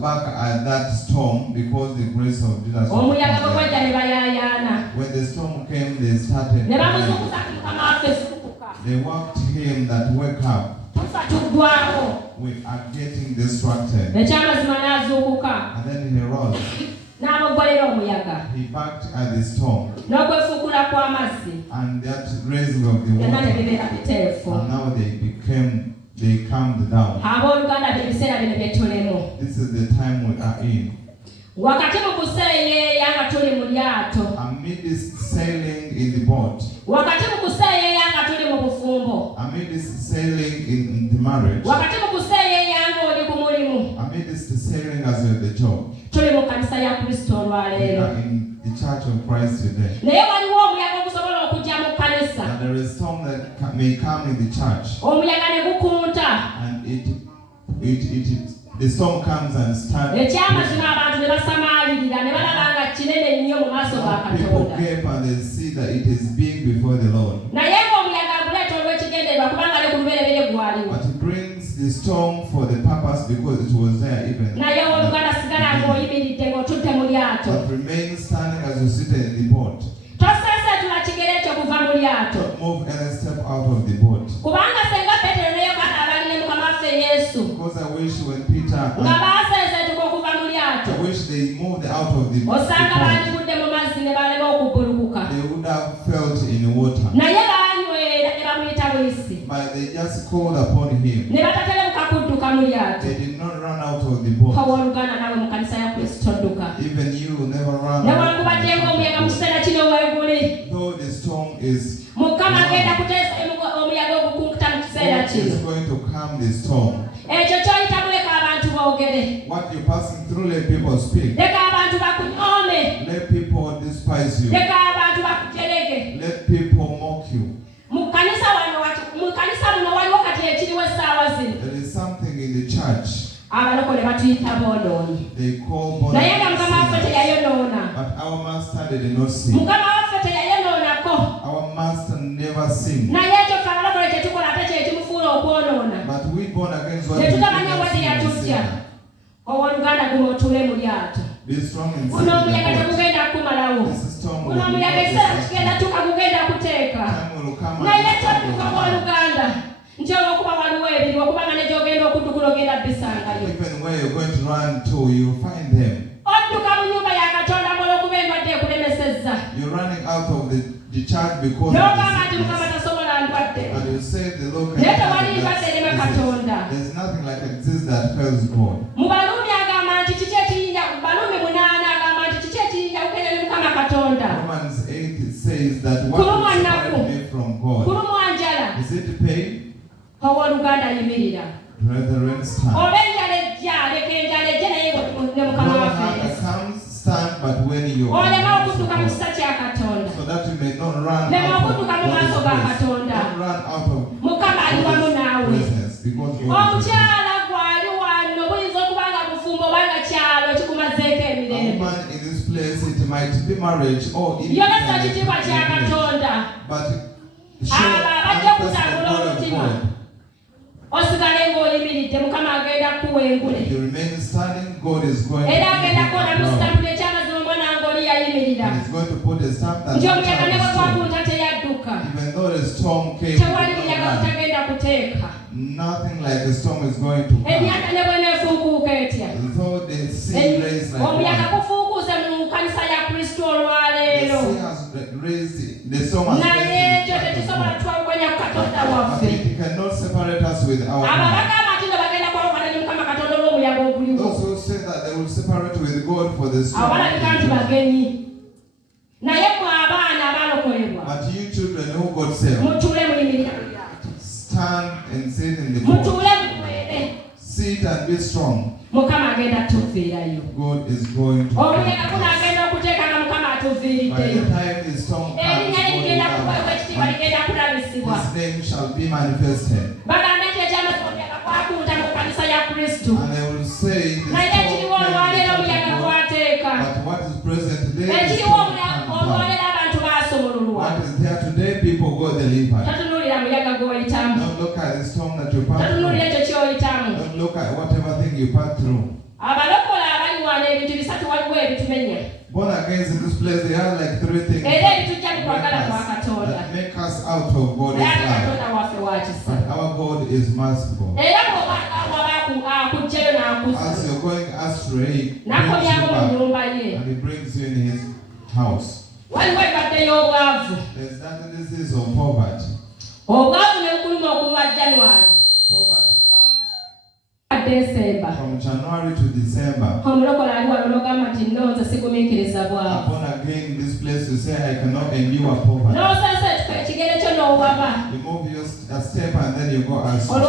back at that storm because the grace of Jesus was there. When the storm came, they started praying. They woke him that wake up. We are getting distracted. And then he rose. He backed at the storm. And that raising of the water. And now they calmed down. This is the time we are in. Amidst sailing in the boat. Amidst sailing in the marriage. Amidst sailing as with the job. We are in the Church of Christ today. And there is some that may come in the church. And the storm comes and stands. People gape and they see that it is big before the Lord. But it brings the storm for the purpose because it was there even. But remain standing as you sit in the boat. Don't move any step out of the boat. Because I wish when Peter I wish they moved out of the boat, they would have felt in the water. But they just called upon him. They did not run out of the boat. Even you never run out of the boat. Though the storm is God is going to calm the storm. What you're passing through, let people speak. Let people despise you. Let people mock you. There is something in the church. They call born again, but our master did not sing. Our master never sings. But we born again what be strong and this storm will come. Even where you're going to run to, you'll find them. You're running out of the church because of the and you say the Lord can. There's nothing like this that fails God. Romans 8 says that what will separate me from God? Is it pain? Brethren, stand. Come stand, but when you are so that you may not run out of God's presence. Don't run out of God's presence because God is present. A woman in this place, it might be marriage or it but show manifest the word of God. If you remain standing, God is going to and he's going to put a stamp that even though the storm came, nothing like the storm is going to come. Though the sea raised like water, the sea has raised, the storm has raised the church of God. But it cannot separate us with our God. Those who say that they will separate with God for the storm. But you children who God saved, stand and sit in the boat. Sit and be strong. God is going to by the time the storm comes, His name shall be manifested. And they will say the storm but what is present today is storm can come. What is there today, people go delivered. Don't look at the storm that you pass through. Don't look at whatever thing you pass through. Born again in this place, they have like 3 things that make us out of God's love. But our God is merciful. As you're going astray, He brings you back and He brings you in His house. There's nothing this is of poverty. Poverty comes from January to December. Upon again this place to say I cannot endure poverty. You move a step and then you go astray.